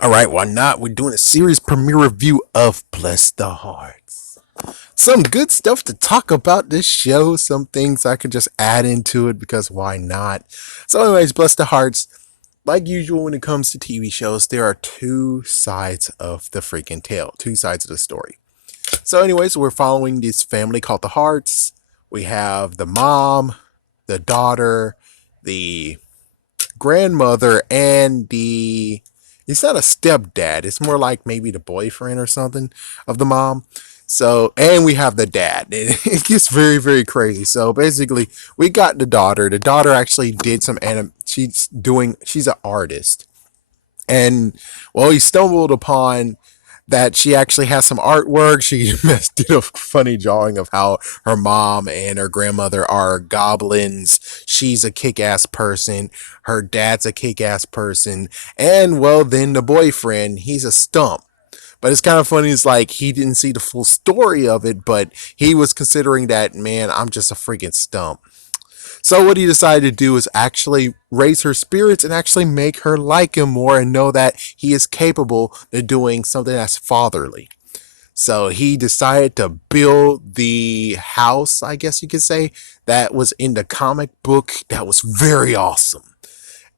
All right, why not? We're doing a series premiere review of Bless the Hearts. Some good stuff to talk about this show. Some things I could just add into it because why not? So, anyways, Bless the Hearts. Like usual, when it comes to TV shows, there are two sides of the freaking tale, two sides of the story. So, anyways, we're following this family called the Harts. We have the mom, the daughter, the grandmother, and the it's not a stepdad. It's more like maybe the boyfriend or something of the mom. So, and we have the dad. It gets very, very crazy. So basically, we got the daughter. The daughter actually did some she's an artist. And well, he stumbled upon that she actually has some artwork. She did a funny drawing of how her mom and her grandmother are goblins. She's a kick-ass person. Her dad's a kick-ass person. And well, then the boyfriend, he's a stump. But it's kind of funny. It's like he didn't see the full story of it, but he was considering that, man, I'm just a freaking stump. So what he decided to do is actually raise her spirits and actually make her like him more and know that he is capable of doing something that's fatherly. So he decided to build the house, I guess you could say, that was in the comic book that was very awesome.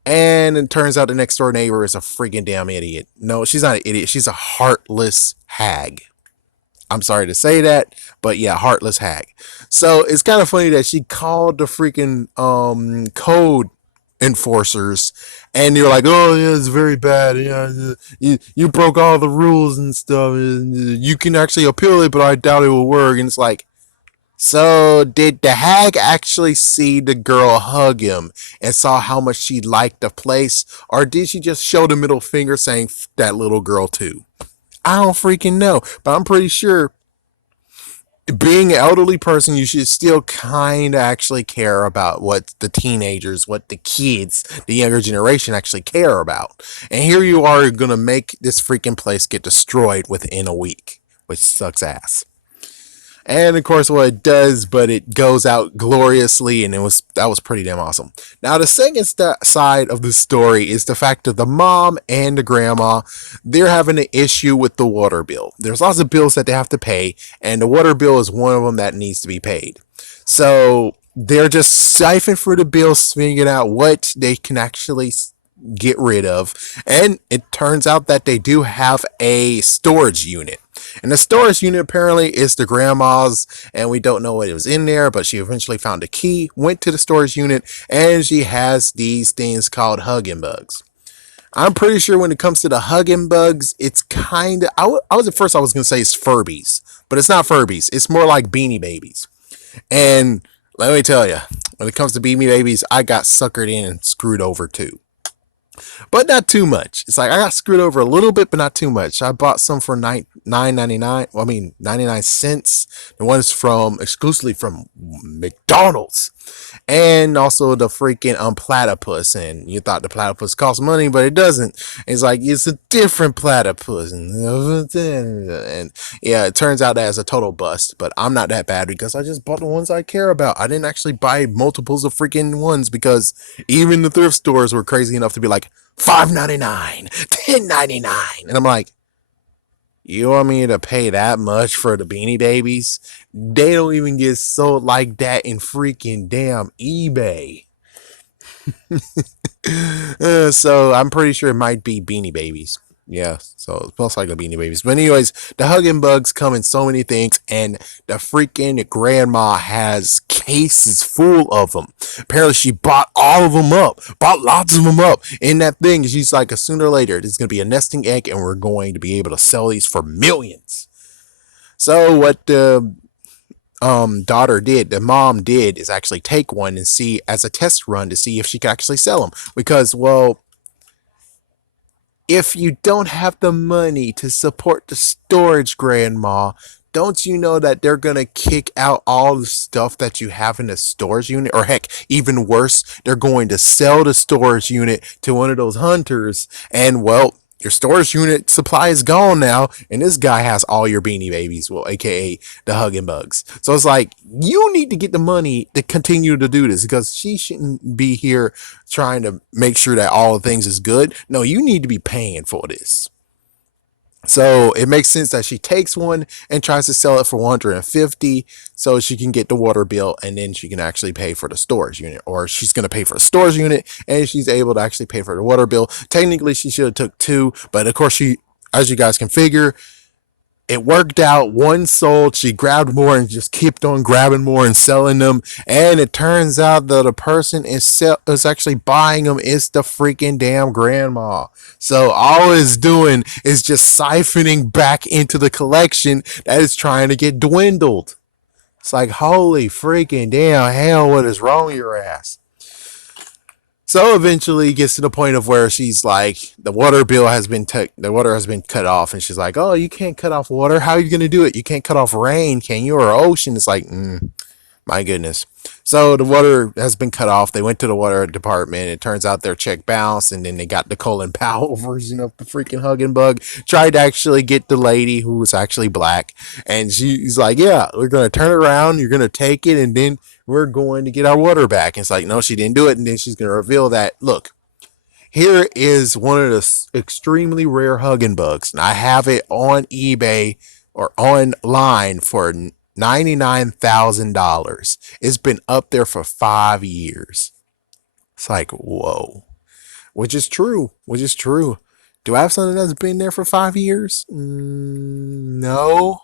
And it turns out the next door neighbor is a freaking damn idiot. No, she's not an idiot. She's a heartless hag. I'm sorry to say that, but yeah, heartless hag. So it's kind of funny that she called the freaking code enforcers, and you're like, oh yeah, it's very bad. Yeah, you broke all the rules and stuff. You can actually appeal it, but I doubt it will work. And it's like, so did the hag actually see the girl hug him and saw how much she liked the place, or did she just show the middle finger saying that little girl too? I don't freaking know, but I'm pretty sure being an elderly person, you should still kind of actually care about what the teenagers, what the kids, the younger generation actually care about. And here you are going to make this freaking place get destroyed within a week, which sucks ass. And of course, what it does, but it goes out gloriously, and that was pretty damn awesome. Now, the second side of the story is the fact that the mom and the grandma, they're having an issue with the water bill. There's lots of bills that they have to pay, and the water bill is one of them that needs to be paid. So they're just siphoning through the bills, figuring out what they can actually get rid of. And it turns out that they do have a storage unit. And the storage unit apparently is the grandma's, and we don't know what it was in there, but she eventually found a key, went to the storage unit, and she has these things called hugging bugs. I'm pretty sure when it comes to the hugging bugs, it's kind of, I was at first I was going to say it's Furbies, but it's not Furbies. It's more like Beanie Babies. And let me tell you, when it comes to Beanie Babies, I got suckered in and screwed over too, but not too much. It's like I got screwed over a little bit, but not too much. I bought some for $9.99. Well, I mean 99 cents. The one's from exclusively from McDonald's, and also the freaking platypus. And you thought the platypus cost money, but it doesn't. It's like it's a different platypus, and yeah, it turns out that it's a total bust. But I'm not that bad because I just bought the ones I care about. I didn't actually buy multiples of freaking ones because even the thrift stores were crazy enough to be like $5.99, $10.99, and I'm like, you want me to pay that much for the Beanie Babies? They don't even get sold like that in freaking damn eBay. So I'm pretty sure it might be Beanie Babies. Yeah, so it's most likely Beanie Babies. But anyways, the hugging bugs come in so many things, and the freaking grandma has cases full of them. Apparently, she bought all of them up, bought lots of them up in that thing. She's like, sooner or later, this is going to be a nesting egg, and we're going to be able to sell these for millions. So what the the mom did, is actually take one and see as a test run to see if she could actually sell them. Because, well, if you don't have the money to support the storage, grandma, don't you know that they're gonna kick out all the stuff that you have in the storage unit? Or heck, even worse, they're going to sell the storage unit to one of those hunters, and well, your storage unit supply is gone now, and this guy has all your beanie babies, well, aka the hugging bugs. So it's like, you need to get the money to continue to do this, because she shouldn't be here trying to make sure that all the things is good. No, you need to be paying for this. So it makes sense that she takes one and tries to sell it for 150 so she can get the water bill, and then she can actually pay for the storage unit, or she's going to pay for the storage unit and she's able to actually pay for the water bill. Technically she should have took two, but of course she, as you guys can figure, it worked out. One sold, she grabbed more and just kept on grabbing more and selling them. And it turns out that the person is actually buying them is the freaking damn grandma. So all it's doing is just siphoning back into the collection that is trying to get dwindled. It's like, holy freaking damn hell, what is wrong with your ass? So eventually it gets to the point of where she's like, the water bill has been the water has been cut off, and she's like, oh, you can't cut off water. How are you gonna do it? You can't cut off rain, can you? Or ocean? It's like, my goodness. So the water has been cut off. They went to the water department. It turns out their check bounced, and then they got the Colin Powell version of the freaking hugging bug. Tried to actually get the lady who was actually black, and she's like, "Yeah, we're gonna turn around. You're gonna take it, and then we're going to get our water back." And it's like, no, she didn't do it, and then she's gonna reveal that, look, here is one of the extremely rare hugging bugs, and I have it on eBay or online for $99,000. It's been up there for 5 years. It's like, whoa, which is true. Which is true. Do I have something that's been there for 5 years? No.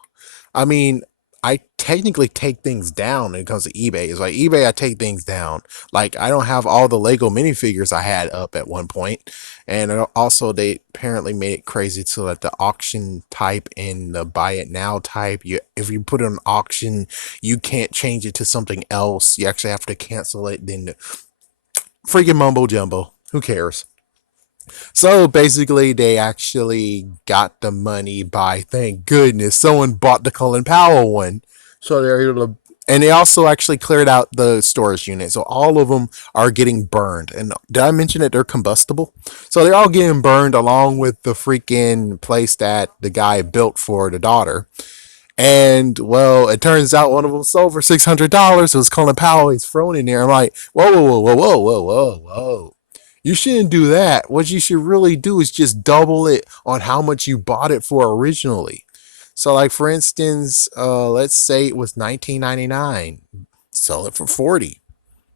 I mean, I technically take things down when it comes to eBay. It's like eBay, I take things down. Like, I don't have all the Lego minifigures I had up at one point. And also, they apparently made it crazy so that the auction type and the buy it now type, if you put it on auction, you can't change it to something else. You actually have to cancel it. Then freaking mumbo jumbo. Who cares? So basically, they actually got the money by, thank goodness, someone bought the Colin Powell one. So they're able to, and they also actually cleared out the storage unit. So all of them are getting burned. And did I mention that they're combustible? So they're all getting burned along with the freaking place that the guy built for the daughter. And well, it turns out one of them sold for $600. It was Colin Powell. He's thrown in there. I'm like, whoa, whoa, whoa, whoa, whoa, whoa, whoa. You shouldn't do that. What you should really do is just double it on how much you bought it for originally. So, like for instance, let's say it was 19.99, sell it for 40.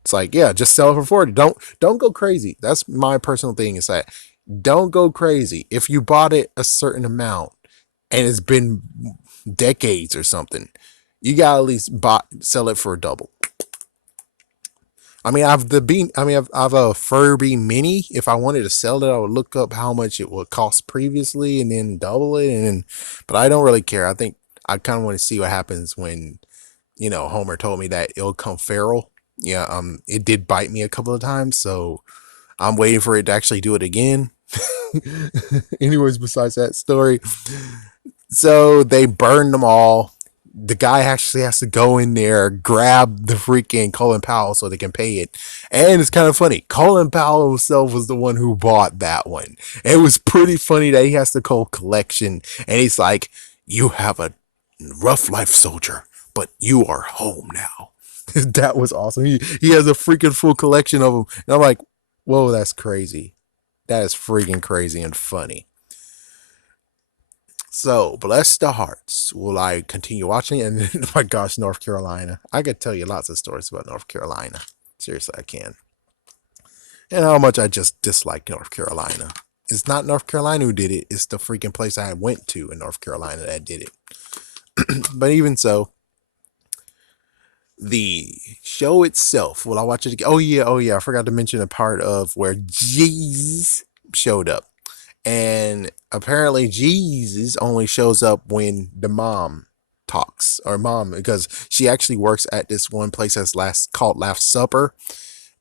It's like, yeah, just sell it for 40. Don't go crazy. That's my personal thing. Is that, don't go crazy. If you bought it a certain amount and it's been decades or something, you gotta at least sell it for a double. I mean, I've the bean. I mean, I've a Furby mini. If I wanted to sell it, I would look up how much it would cost previously and then double it. And then, but I don't really care. I think I kind of want to see what happens when, Homer told me that it'll come feral. Yeah, it did bite me a couple of times, so I'm waiting for it to actually do it again. Anyways, besides that story, so they burned them all. The guy actually has to go in there, grab the freaking Colin Powell so they can pay it. And it's kind of funny. Colin Powell himself was the one who bought that one. It was pretty funny that he has the whole collection. And he's like, you have a rough life, soldier, but you are home now. That was awesome. He has a freaking full collection of them. And I'm like, whoa, that's crazy. That is freaking crazy and funny. So, bless the hearts. Will I continue watching? And my gosh, North Carolina. I could tell you lots of stories about North Carolina. Seriously, I can. And how much I just dislike North Carolina. It's not North Carolina who did it. It's the freaking place I went to in North Carolina that did it. But even so, the show itself, will I watch it again? Oh yeah. I forgot to mention a part of where Jesus showed up. And apparently Jesus only shows up when the mom talks, or mom, because she actually works at this one place that's called Last Supper.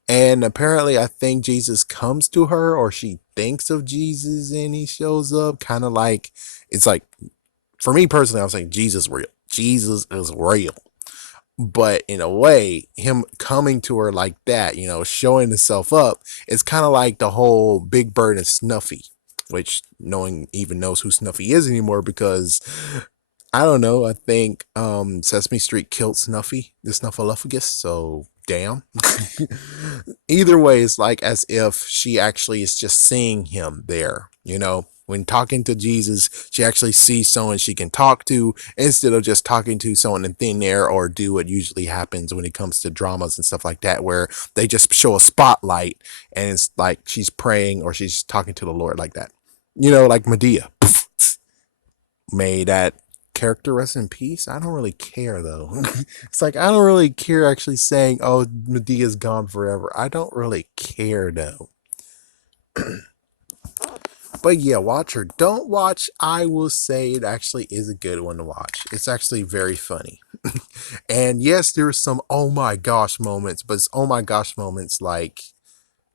And apparently I think Jesus comes to her, or she thinks of Jesus and he shows up, kind of like, it's like, for me personally, I'm saying Jesus real. Jesus is real. But in a way, him coming to her like that, showing himself up, it's kind of like the whole Big Bird and Snuffy. which no one even knows who Snuffy is anymore because I don't know. I think Sesame Street killed Snuffy, the Snuffleupagus. So damn. Either way, it's like as if she actually is just seeing him there. When talking to Jesus, she actually sees someone she can talk to instead of just talking to someone in thin air or do what usually happens when it comes to dramas and stuff like that, where they just show a spotlight and it's like she's praying or she's talking to the Lord like that. Like Medea. May that character rest in peace. I don't really care though. It's like I don't really care actually saying, "Oh, Medea's gone forever." I don't really care though. But yeah, watch or don't watch. I will say it actually is a good one to watch. It's actually very funny. And yes, there's some oh my gosh moments, but it's oh my gosh moments like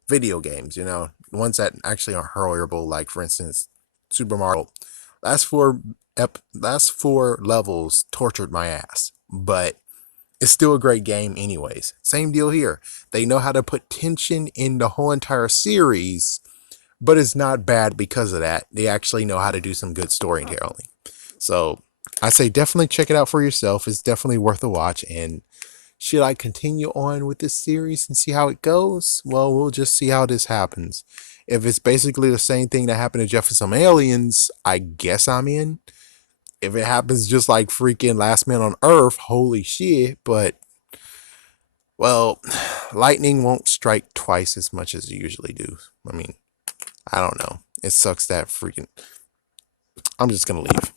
video games, ones that actually are horrible. Like for instance, Super Mario. Last four last four levels tortured my ass, but it's still a great game anyways. Same deal here. They know how to put tension in the whole entire series, but it's not bad because of that. They actually know how to do some good storytelling. So I say definitely check it out for yourself. It's definitely worth a watch. And should I continue on with this series and see how it goes? Well, we'll just see how this happens. If it's basically the same thing that happened to Jefferson Aliens, I guess I'm in. If it happens just like freaking Last Man on Earth, holy shit. But, well, lightning won't strike twice as much as it usually do. I mean, I don't know. It sucks that freaking. I'm just going to leave.